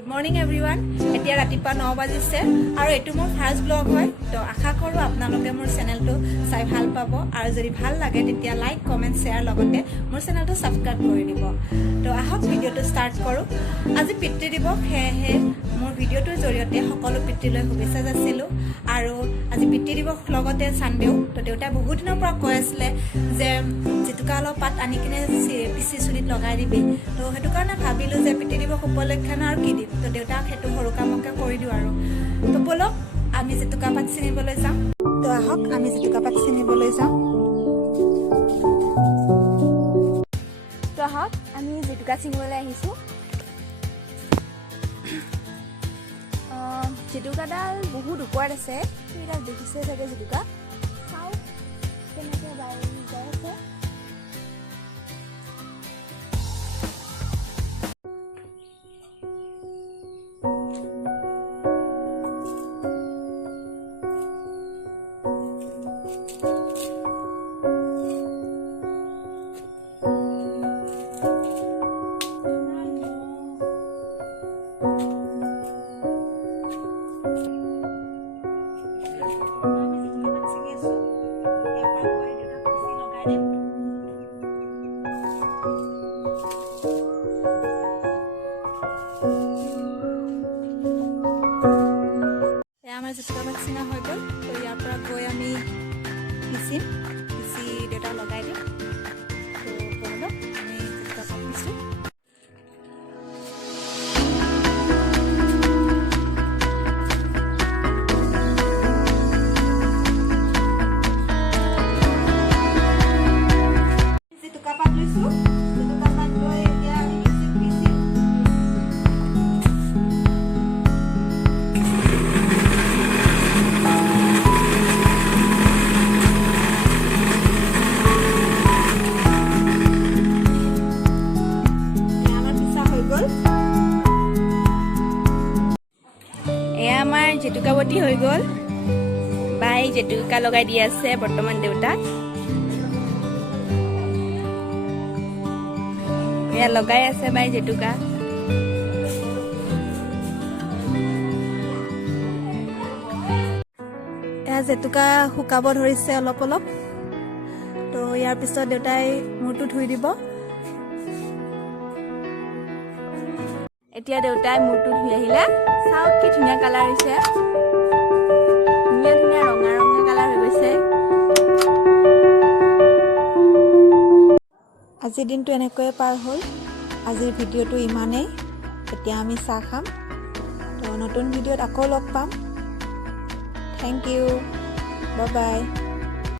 Good morning everyone. এতিয়া ৰাতিপুৱা 9 বাজিছে আৰু এটো মোৰ ফাৰ্স্ট ব্লগ হয় তো আশা কৰো আপোনালোকে মোৰ চেনেলটো চাই ভাল পাব আৰু যদি ভাল লাগে তেতিয়া লাইক কমেন্ট শেয়াৰ লগতে মোৰ চেনেলটো সাবস্ক্ৰাইব কৰি দিব তো আহক ভিডিওটো ষ্টাৰ্ট কৰো আজি পিতৃ দিৱস হেহে মোৰ ভিডিওটোৰ জৰিয়তে সকলো পিতৃলৈ শুভেচ্ছা যাচিলো আৰু আজি পিতৃ দিৱস লগতে সানডেও তো দেউতা বহুত দিনৰ পৰা কৈ আছিল যে জিতুকালৰ পাত আনি কিনে পিছি চুলিত লগাই দিবি তো হেতু কাৰণে ভাবিলো যে পিতৃ দিৱস উপলক্ষে আৰু কি দিম তো দেউতাক হেতু সৰু কামকে কৰি দিও আৰু তো বলক আমি জিতুকা পাত চিনিবলৈ যাম তো আহক আমি জিতুকা পাত চিনিবলৈ যাম তো আহক আমি জিতুকা চিনিবলৈ আহিছো জিতুকাডাল বহুত ওপৰত আছে এইডাল দেখিছে চাগে জিতুকা চাও কেনেকৈ যাই আছে আমাৰ জিতুকা পাত চিঙা হৈ গ'ল তো ইয়াৰ পৰা গৈ আমি পিচি দেউতা লগাই দিম তো বলক আমি জিতুকা পাত পিছোঁ জিতুকা পাত লৈছোঁ জিতুকা পাত লৈ এতিয়া আমি পিচিম আমাৰ জেতুকাৱতী হৈ গ'ল বাই জেতুকা লগাই দি আছে বৰ্তমান দেউতাক এয়া লগাই আছে বাই জেতুকা এয়া জেতুকা শুকাব ধৰিছে অলপ অলপ তো ইয়াৰ পিছত দেউতাই মূৰটো ধুই দিব এতিয়া দেউতাই মূৰটো ধুই আহিলে চাওক কি ধুনীয়া কালাৰ হৈছে ধুনীয়া ধুনীয়া ৰঙা ৰঙা কালাৰ হৈ গৈছে আজিৰ দিনটো এনেকৈয়ে পাৰ হ'ল আজিৰ ভিডিঅ'টো ইমানেই এতিয়া আমি চাহ খাম তো নতুন ভিডিঅ'ত আকৌ লগ পাম থেংক ইউ বাই বাই